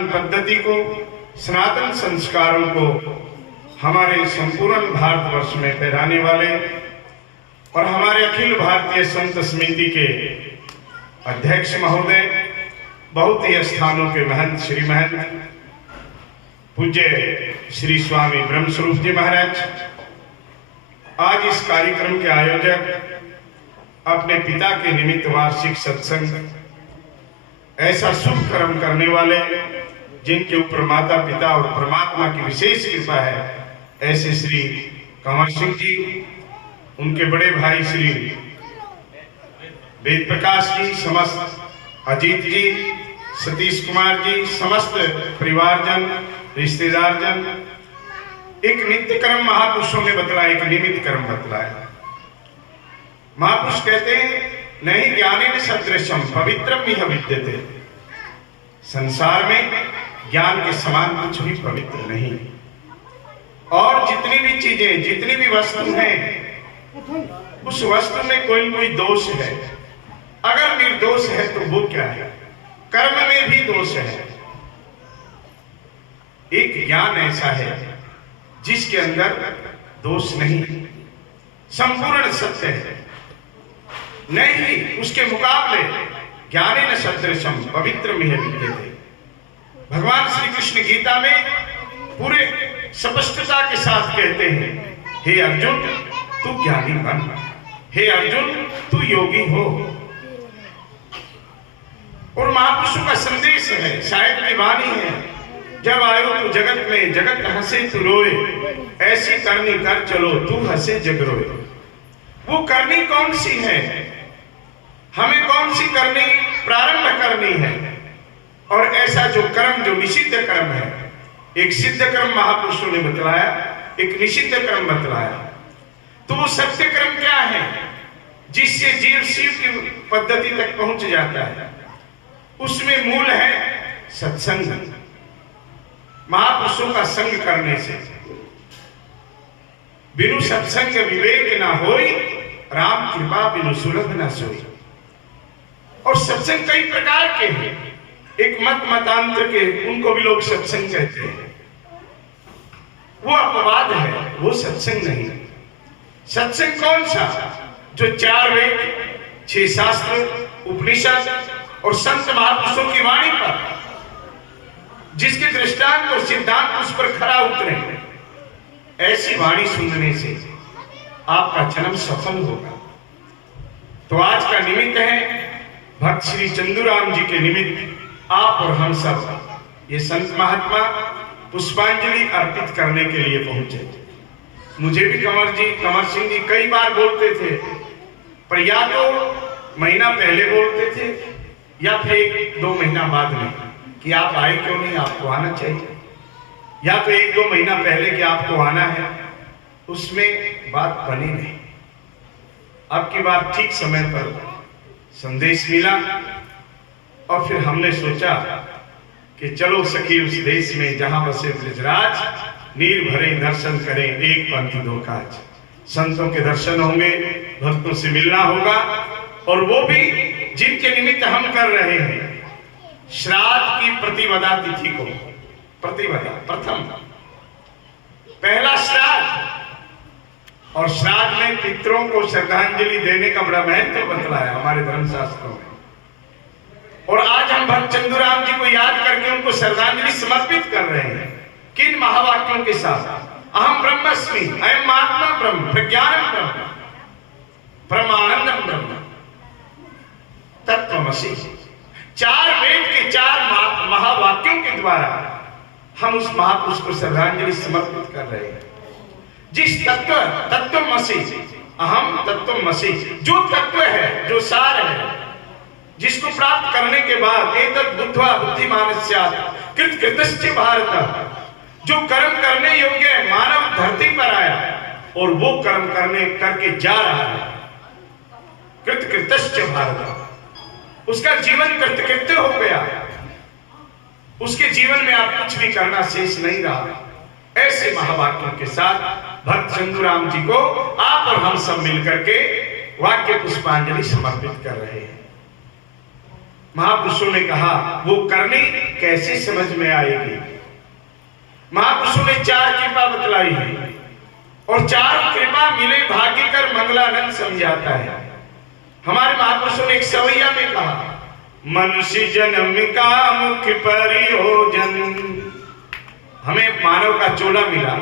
सनातन पद्धति को, सनातन संस्कारों को हमारे संपूर्ण भारतवर्ष में फैलाने वाले और हमारे अखिल भारतीय संत समिति के अध्यक्ष महोदय, बहुत ही स्थानों के महंत श्री महंत पूज्य श्री स्वामी ब्रह्मस्वरूप जी महाराज, आज इस कार्यक्रम के आयोजक, अपने पिता के निमित्त वार्षिक सत्संग, ऐसा शुभ कर्म करने वाले जिनके ऊपर माता पिता और परमात्मा की विशेष कृपा है, ऐसे श्री कंवर सिंह जी, उनके बड़े भाई श्री वेद प्रकाश जी, समस्त अजीत जी, सतीश कुमार जी, समस्त परिवारजन, रिश्तेदारजन, एक नित्य कर्म महापुरुषों ने बतलाया, एक निमित्त कर्म बतलाया। महापुरुष कहते हैं, नहीं ज्ञानेन सदृशम पवित्रम इह विद्यते। संसार में ज्ञान के समान कुछ भी पवित्र नहीं, और जितनी भी चीजें, जितनी भी वस्तु हैं, उस वस्तु में कोई न कोई दोष है। अगर निर्दोष है तो वो क्या है? कर्म में भी दोष है। एक ज्ञान ऐसा है जिसके अंदर दोष नहीं, संपूर्ण सत्य है। नहीं, उसके मुकाबले ज्ञानेन सदृशम पवित्रम इह विद्यते। भगवान श्री कृष्ण गीता में पूरे स्पष्टता के साथ कहते हैं, हे अर्जुन तू ज्ञानी बन, हे अर्जुन तू योगी हो। और महापुरुषों का संदेश है, शायद की वाणी है, जब आयो तू जगत में, जगत हंसे तू रोए, ऐसी करनी कर चलो तू हंसे जग रोए। वो करनी कौन सी है? हमें कौन सी करनी प्रारंभ करनी है? और ऐसा जो कर्म, जो निषिद्ध कर्म है, एक सिद्ध कर्म महापुरुषों ने बतलाया, एक निषिद्ध कर्म बतलाया। तो वो सत्य कर्म क्या है जिससे जीव शिव की पद्धति तक पहुंच जाता है? उसमें मूल है सत्संग, महापुरुषों का संग करने से। बिनु सत्संग विवेक ना होई, राम कृपा बिनु सुलभ ना सोई। और सत्संग कई प्रकार के हैं, एक मत मतांतर के, उनको भी लोग सत्संग कहते हैं, वो अपवाद है, वो सत्संग नहीं। सत्संग कौन सा? जो 4 वेद, 6 शास्त्र, उपनिषद और संत महापुरुषों की वाणी पर, जिसके दृष्टांत और सिद्धांत उस पर खरा उतरे, ऐसी वाणी सुनने से आपका जन्म सफल होगा। तो आज का निमित्त है भक्त श्री चंदूराम जी के निमित्त आप और हम सब ये संत महात्मा पुष्पांजलि अर्पित करने के लिए पहुंचे। मुझे भी कंवर सिंह जी कई बार बोलते थे, पर या तो महीना पहले बोलते थे या फिर 1-2 महीना बाद में कि आप आए क्यों नहीं, आपको आना चाहिए, या तो 1-2 महीना पहले कि आपको आना है। उसमें बात बनी नहीं। अब की बार ठीक समय पर संदेश मिला और फिर हमने सोचा कि चलो सखी उस देश में जहां बसे ब्रजराज, नीर भरे दर्शन करें, एक पंथी 2 काज। संतों के दर्शन होंगे, भक्तों से मिलना होगा, और वो भी जिनके निमित्त हम कर रहे हैं। श्राद्ध की प्रतिपदा तिथि को, प्रतिपदा प्रथम पहला श्राद्ध, और श्राद्ध में पितरों को श्रद्धांजलि देने का बड़ा महत्व बतलाया हमारे धर्मशास्त्रों में। और आज हम भक्त चंदूराम जी को याद करके उनको श्रद्धांजलि समर्पित कर रहे हैं। किन महावाक्यों के साथ? अहम ब्रह्मस्मि, अयम आत्मा ब्रह्म, प्रज्ञानम ब्रह्म, परमानंदम ब्रह्म, तत्वमसि। 4 वेद के 4 महावाक्यों के द्वारा हम उस महापुरुष को श्रद्धांजलि समर्पित कर रहे हैं। जिस तत्वमसि, अहम तत्वमसि, जो तत्व है, जो सार है, जिसको प्राप्त करने के बाद एतत् बुद्ध्वा बुद्धिमानस्यात् कृतकृतश्च भारत, जो कर्म करने योग्य है, मानव धरती पर आया और वो कर्म करके जा रहा है। कृतकृतश्च भारत, उसका जीवन कृतकृत्य हो गया, उसके जीवन में आप कुछ भी करना शेष नहीं रहा। ऐसे महावाक्यों के साथ भक्त चंदूराम जी को आप और हम सब मिलकर के वाक्य पुष्पांजलि समर्पित कर रहे हैं। महापुरुषों ने कहा वो करनी कैसे समझ में आएगी। महापुरुषों ने 4 कृपा बतलाई है और 4 कृपा मिले भाग्य कर मंगलानंद समझाता है। हमारे महापुरुषों ने एक सवैया में कहा, मनुष्य जन्म का मुख्य प्रयोजन। हमें मानव का चोला मिला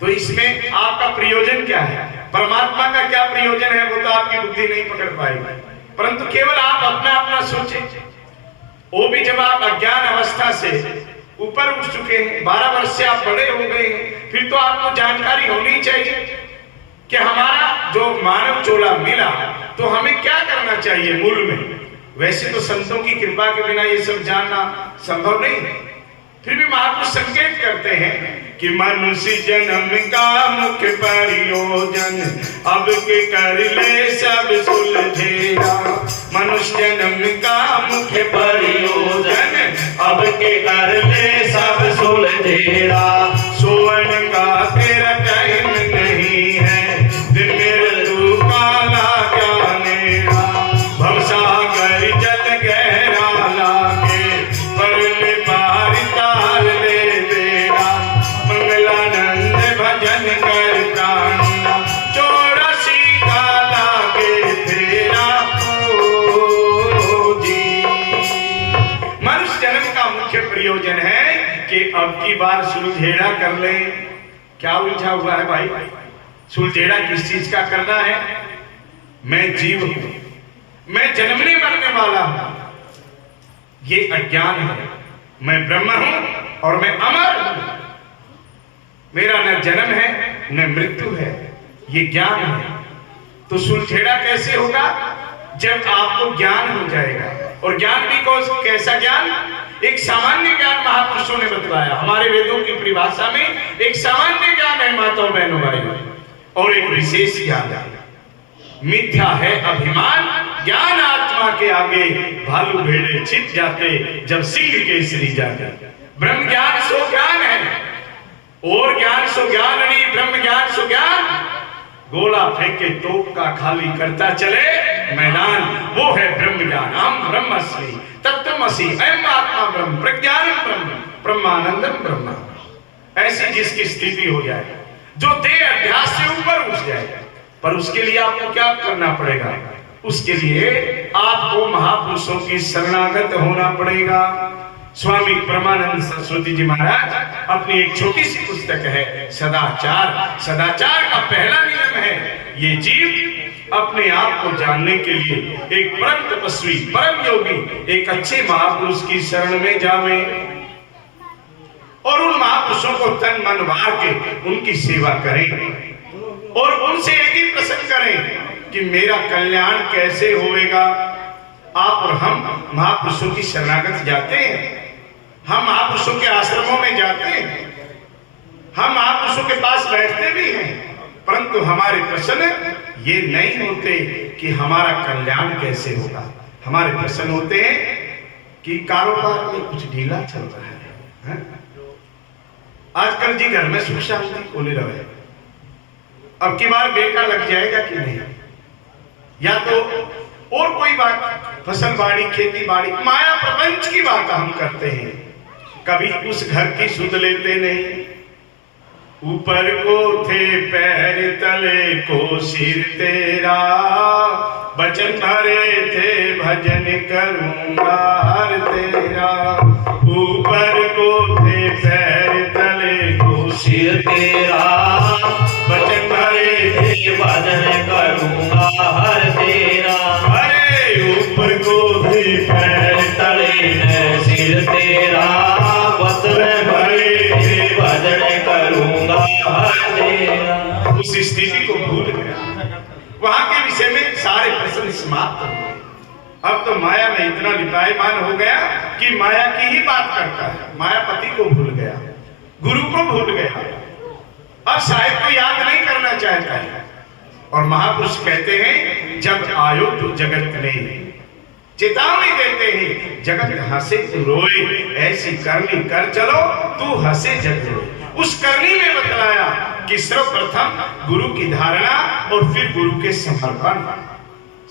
तो इसमें आपका प्रयोजन क्या है, परमात्मा का क्या प्रयोजन है, वो तो आपकी बुद्धि नहीं पकड़ पाएगी। परंतु केवल आप अपना अपना सोचें। वो भी जब आप अज्ञान अवस्था से ऊपर उठ चुके हैं, 12 वर्ष से आप बड़े हो गए हैं, फिर तो आपको जानकारी होनी चाहिए कि हमारा जो मानव चोला मिला तो हमें क्या करना चाहिए मूल में। वैसे तो संतों की कृपा के बिना ये सब जानना संभव नहीं है, फिर भी महापुरुष संकेत करते हैं कि मनुष्य जन्म का मुख्य प्रयोजन अब के कर ले सब सुलझेगा। मनुष्य जन्म का मुख्य प्रयोजन अब के कर ले सब सुलझेगा। सुवर्ण का तेरा टाइम नहीं है, दिन मेरे तू काला क्या नेरा। भवसागर जल गहरा लागे परले पार तार ले देगा। मंगलानंद भजन कर प्राणना चौरासी का लागे तेरा ओ जी। मनुष्य जन्म का मुख्य प्रयोजन है कि अब की बार सुलझेड़ा कर ले। क्या उलझा हुआ है भाई? सुलझेड़ा किस चीज का करना है? मैं जीव हूं, मैं जन्मने मरने वाला हूं, ये अज्ञान है। मैं ब्रह्म हूं और मैं अमर हूं, मेरा न जन्म है न मृत्यु है, ये ज्ञान है। तो सुलझेड़ा कैसे होगा? जब आपको ज्ञान हो जाएगा। और ज्ञान भी कैसा ज्ञान? एक सामान्य ज्ञान महापुरुषों ने बतलाया। हमारे वेदों की परिभाषा में एक सामान्य ज्ञान है माताओं बहनों भाइयों, और एक विशेष ज्ञान है। मिथ्या है अभिमान, ज्ञान आत्मा के आगे भालू भेड़े छिप जाते जब सिंह केसरी जाते। ब्रह्म ज्ञान सो ज्ञान है, और ज्ञान सो ज्ञान नहीं, ब्रह्म ज्ञान सो ज्ञान। गोला फेंके तोप का खाली करता चले मैदान, वो है ब्रह्म ज्ञान। हम ब्रह्मस्मि तत्त्वमसि अयम् आत्मा ब्रह्म प्रज्ञानम ब्रह्म ब्रह्मानंदम ब्रह्म। ऐसी जिसकी स्थिति हो जाए, जो देह अध्यास से ऊपर उठ जाए। पर उसके लिए आपको क्या करना पड़ेगा? उसके लिए आपको महापुरुषों की शरणागत होना पड़ेगा। स्वामी परमानंद सरस्वती जी महाराज अपनी एक छोटी सी पुस्तक है सदाचार। सदाचार का पहला नियम है ये जीव अपने आप को जानने के लिए एक परम तपस्वी, परम योगी, एक अच्छे महापुरुष की शरण में जावे और उन महापुरुषों को तन मन वार के उनकी सेवा करें और उनसे एक ही प्रश्न करें कि मेरा कल्याण कैसे होगा। आप और हम महापुरुषों की शरणागत जाते हैं, हम महापुरुषों के आश्रमों में जाते हैं, हम महापुरुषों के पास बैठते भी हैं, परंतु हमारे प्रश्न ये नहीं होते कि हमारा कल्याण कैसे होगा। हमारे प्रश्न होते हैं कि कारोबार में कुछ ढीला चल रहा है, आजकल जी घर में सुख शांति कोने रहे, अब की बार बेटा लग जाएगा कि नहीं, या तो और कोई बात, फसल बाड़ी, खेती बाड़ी, माया प्रपंच की बात हम करते हैं। कभी उस घर की सुध लेते नहीं। ऊपर को थे पैर, तले को सिर तेरा, वचन भरे थे भजन करूंगा हर तेरा। ऊपर को थे पैर, तले को सिर तेरा, वचन भरे थे भजन करूंगा हर तेरा। अरे ऊपर को थे पैर, तले में सिर तेरा, वचन भरे थे भजन करूंगा हर तेरा। उस स्थिति को भूल गया, वहां के विषय में सारे प्रश्न समाप्त हो गए। अब तो माया में इतना लिपायमान हो गया कि माया की ही बात करता है, मायापति को भूल गया, गुरु को भूल गया, अब साहिब को याद नहीं करना चाहता है। और महापुरुष कहते हैं जब आयो तो जगत ने चेतावनी देते हैं, जगत हंसे तो रोए, ऐसी करनी कर चलो तू हंसे जग रोए। उस करनी में बतलाया कि सर्वप्रथम गुरु की धारणा और फिर गुरु के समर्पण।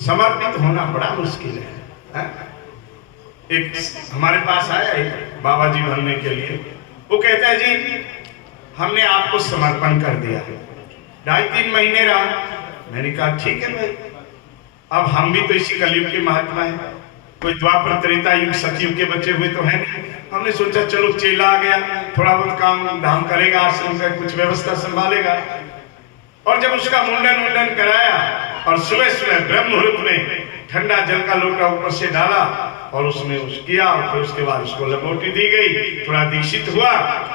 समर्पित होना बड़ा मुश्किल है। एक हमारे पास आया एक बाबा जी बनने के लिए। वो कहता है जी हमने आपको समर्पण कर दिया, 2.5-3 महीने रहा। मैंने कहा ठीक है भाई, अब हम भी तो इसी कलयुग के महात्मा हैं, कोई द्वापर त्रेता युग सतयुग के बच्चे हुए तो है नहीं। हमने सोचा चलो चेला आ गया, थोड़ा बहुत काम धाम करेगा, आश्रम का कुछ व्यवस्था संभालेगा। और जब उसका मुंडन कराया और सुबह सुबह ब्रह्म मुहूर्त में ठंडा जल का लोटा ऊपर से डाला और उसमें किया, और फिर उसके बाद उसको लंगोटी दी गई, थोड़ा दीक्षित हुआ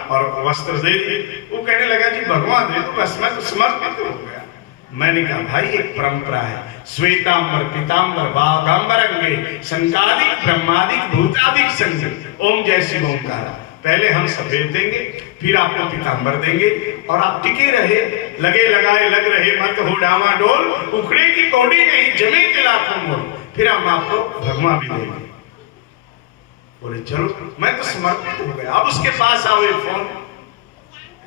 और वस्त्र दे दिए। वो कहने लगा जी भगवान दे तो बस मैं तो समर्पित हो गया। मैंने कहा भाई एक परंपरा है, श्वेतांबर पीतांबर वागांबरंगे संकादिक ब्रह्मादिक भूतादिक संग ओम जय शिव ओंकार। पहले हम सफेद देंगे, फिर आपको पीतांबर देंगे और आप टिके रहे, लगे लगाए लग रहे, मत हो डामाडोल, उखड़े की कौड़ी नहीं जमे के लाखों मोल, फिर हम आपको भगवा भी देंगे। बोले चलो, मैं तो समर्पित हो गया। अब उसके पास आओ एक फोन,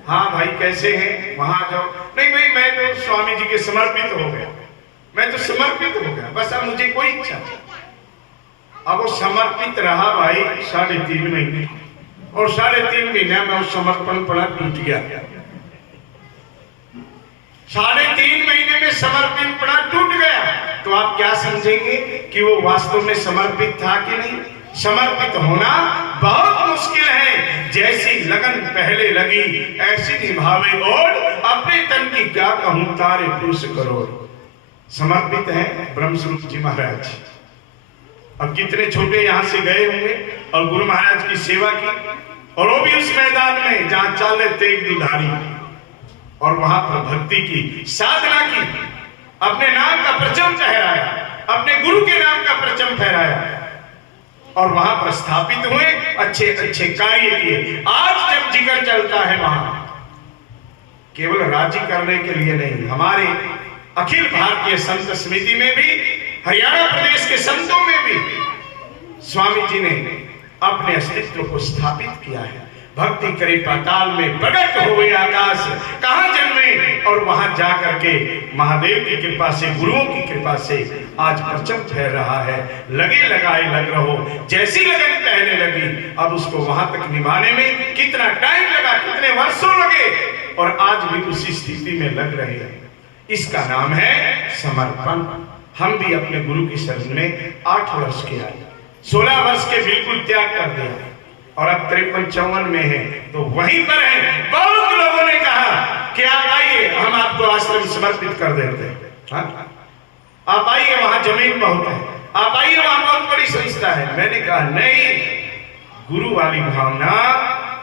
हाँ भाई कैसे हैं, वहां जाओ। नहीं भाई मैं तो स्वामी जी के समर्पित हो गया, मैं तो समर्पित हो गया, बस अब मुझे कोई इच्छा नहीं। अब वो समर्पित रहा भाई 3.5 महीने, और 3.5 महीने में वो समर्पण पड़ा टूट गया। 3.5 महीने में समर्पित पड़ा टूट गया। तो आप क्या समझेंगे कि वो वास्तव में समर्पित था कि नहीं? समर्पित होना बहुत मुश्किल है। जैसी लगन पहले लगी ऐसी निभावे और अपने तन की क्या कहूं तारे पुरुष करोड़। समर्पित है ब्रह्मस्वरूप जी महाराज। अब कितने छोटे यहां से गए होंगे और गुरु महाराज की सेवा की, और वो भी उस मैदान में जहां चाले तेग दुधारी, और वहां पर भक्ति की साधना की, अपने नाम का परचम फहराया, अपने गुरु के नाम का परचम फहराया, और वहां पर स्थापित हुए, अच्छे अच्छे कार्य किए। आज जब जिक्र चलता है वहां केवल राजी करने के लिए नहीं, हमारे अखिल भारतीय संत समिति में भी, हरियाणा प्रदेश के संतों में भी स्वामी जी ने अपने अस्तित्व को स्थापित किया है। भक्ति करे पाताल में प्रकट हुए आकाश, कहां जन्मे और वहां जाकर के महादेव की कृपा से, गुरुओं की कृपा से आज परचम फैल रहा है। लगे लगाए लग रहो, जैसी लगन पहले लगी, अब उसको वहां तक निभाने में कितना टाइम लगा, कितने वर्षों लगे, और आज भी उसी स्थिति में लग रहे हैं। इसका नाम है समर्पण। हम भी अपने गुरु की शरण में 8 वर्ष के आए, 16 वर्ष के बिल्कुल त्याग कर दिया, और अब 53-54 में है तो वहीं पर है। बहुत लोगों ने कहा कि आप आइए हम आपको आश्रम समर्पित कर देते हैं, आप आइए वहां जमीन बहुत है, आप आइए वहां बहुत बड़ी संस्था है। मैंने कहा नहीं, गुरु वाली भावना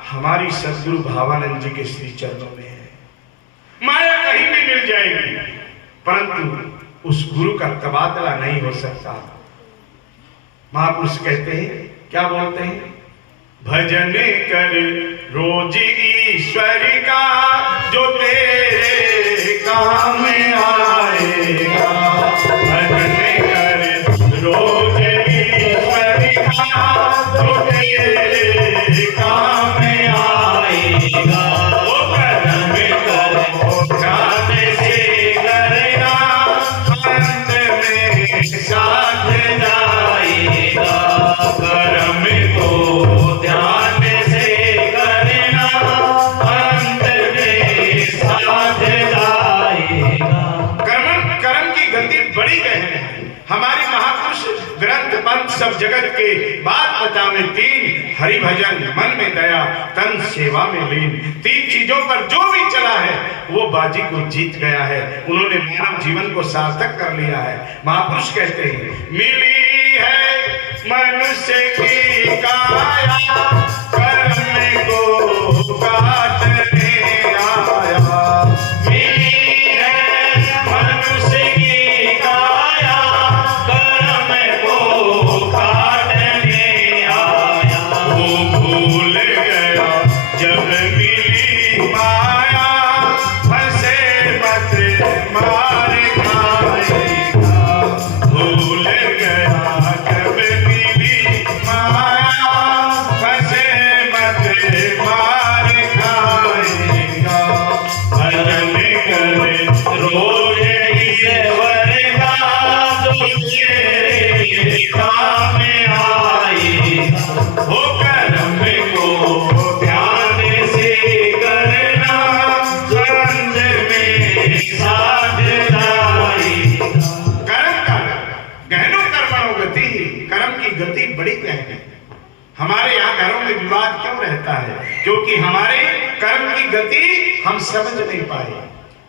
हमारी सदगुरु भावानंद जी के श्री चरणों में है। माया कहीं भी मिल जाएगी, परंतु उस गुरु का तबादला नहीं हो सकता। महापुरुष कहते हैं, क्या बोलते हैं? भजन कर रोज ईश्वर का जो तेरे काम आएगा। भजन कर रोज ईश्वर का जो तेरे काम आएगा। वो कर्म कर ध्यान से करना, अंत में साथ जाएगा। कर्म को ध्यान से करना, अंत में साथ जाएगा। कर्म की गति बड़ी गहन है। हमारे महापुरुष ग्रंथ पंथ सब जगत के बात बतावे 3 हरि भजन, मन में दया, तन सेवा में लीन। 3 चीजों पर जो भी चला है वो बाजी को जीत गया है। उन्होंने मानव जीवन को सार्थक कर लिया है। महापुरुष कहते हैं, मिली है मनुष्य की काया, कर्म को काटने आया। मिली है मनुष्य की काया, कर्म को काटने आया। वो भूल गया जब मिली माया, फंसे मत मार खाएगा। भूल गया जब मिली माया, फंसे मत मार खाएगा। भजन कर रोज ईश्वर का जो तेरे काम आएगा। रहता है, क्योंकि हमारे कर्म की गति हम समझ नहीं पाए।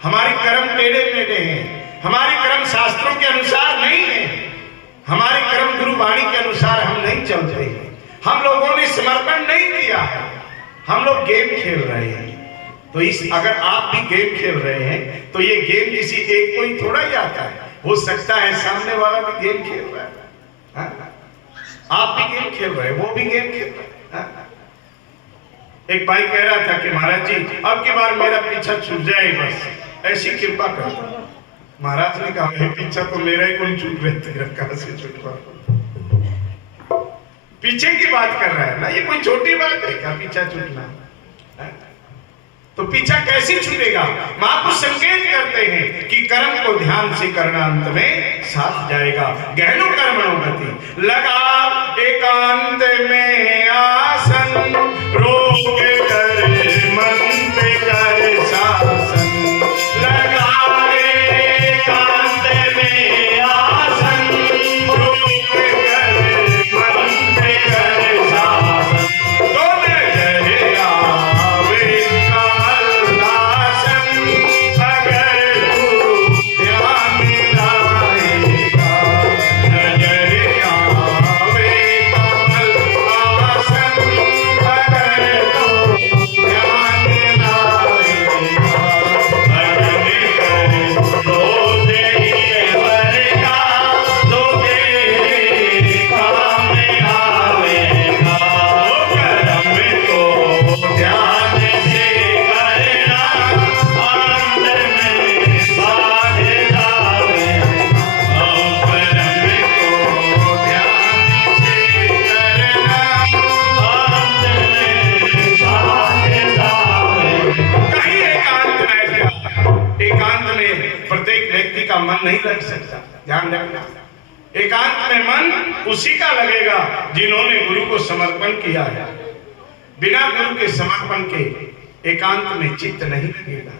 हमारे कर्म टेढ़े मेढ़े हैं, हमारे कर्म शास्त्रों के अनुसार नहीं है, हमारे कर्म गुरु वाणी के अनुसार हम नहीं चलते हैं। हम लोगों ने समर्पण नहीं किया है, हम लोग गेम खेल रहे हैं। तो इस अगर आप भी गेम खेल रहे हैं तो ये गेम किसी एक को ही थोड़ा ही आता है, हो सकता है सामने वाला भी गेम खेल रहा है, हाँ? आप भी गेम खेल रहे हैं, वो भी गेम खेल रहे हैं, हाँ? एक भाई कह रहा था कि महाराज जी अब की बार मेरा पीछा छूट जाए, बस ऐसी कृपा कर। महाराज ने कहा पीछा तो मेरा ही कोई छूट रहे थे, कहां से छूटवा। पीछे की बात कर रहा है ना, ये कोई छोटी बात है क्या पीछा छूटना? तो पीछा कैसे छूटेगा? महापुरुष संकेत करते हैं कि कर्म को ध्यान से करना अंत में साथ जाएगा। गहनो कर्मणो गति, लगा एकांत में आसन, रोक कर मन पे कर शासन। लगा एकांत में आसन, रोक कर मन पे कर शासन। तो नजर आवे मन नहीं लग सकता, ध्यान रखना। एकांत में मन उसी का लगेगा जिन्होंने गुरु को समर्पण किया है। बिना गुरु के समर्पण के एकांत में चित्त नहीं लगेगा।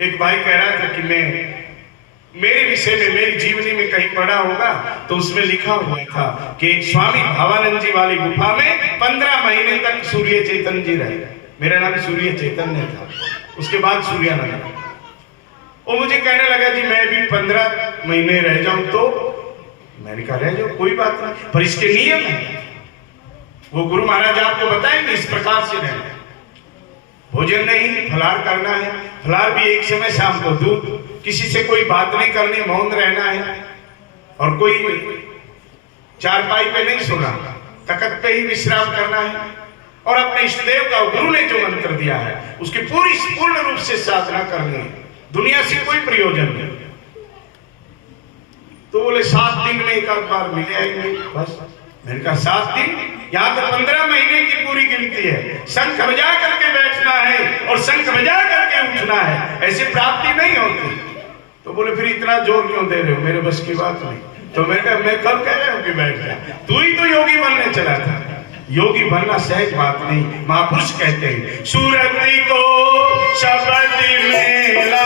एक भाई कह रहा था कि मैं मेरे विषय में, मेरी जीवनी में कहीं पढ़ा होगा तो उसमें लिखा हुआ था कि स्वामी भावानंद जी वाली गुफा में 15 महीने तक सूर्य चैतन्य जी रहे। मेरा नाम सूर्य चैतन्य था, उसके बाद सूर्यानंद। वो मुझे कहने लगा जी मैं भी 15 महीने रह जाऊं तो। मैंने कहा रह जाओ, कोई बात नहीं, पर इसके नियम है। वो गुरु महाराज आपको बताएंगे इस प्रकार से रहना। भोजन नहीं, फलाहार करना है। फलाहार भी एक समय शाम को दूध, किसी से कोई बात नहीं करनी, मौन रहना है। और कोई चारपाई पे नहीं सोना, तख्त पे ही विश्राम करना है। और अपने इष्टदेव का गुरु ने जो मंत्र दिया है उसकी पूर्ण रूप से साधना करनी है। दुनिया से कोई प्रयोजन नहीं। तो बोले 7 दिन में एक आध बार मिले आएंगे बस। मैंने कहा 7 दिन, यहाँ तो 15 महीने की पूरी गिनती है। शंख बजा करके बैठना है और शंख बजा करके उठना है, ऐसी प्राप्ति नहीं होती। तो बोले फिर इतना जोर क्यों दे रहे हो, मेरे बस की बात नहीं। तो मैं कहा मैं कब कह रहा हूँ कि बैठ जा, तू ही तो योगी बनने चला था। योगी बनना सहज बात नहीं। महापुरुष कहते हैं सूरती को शब्द में ला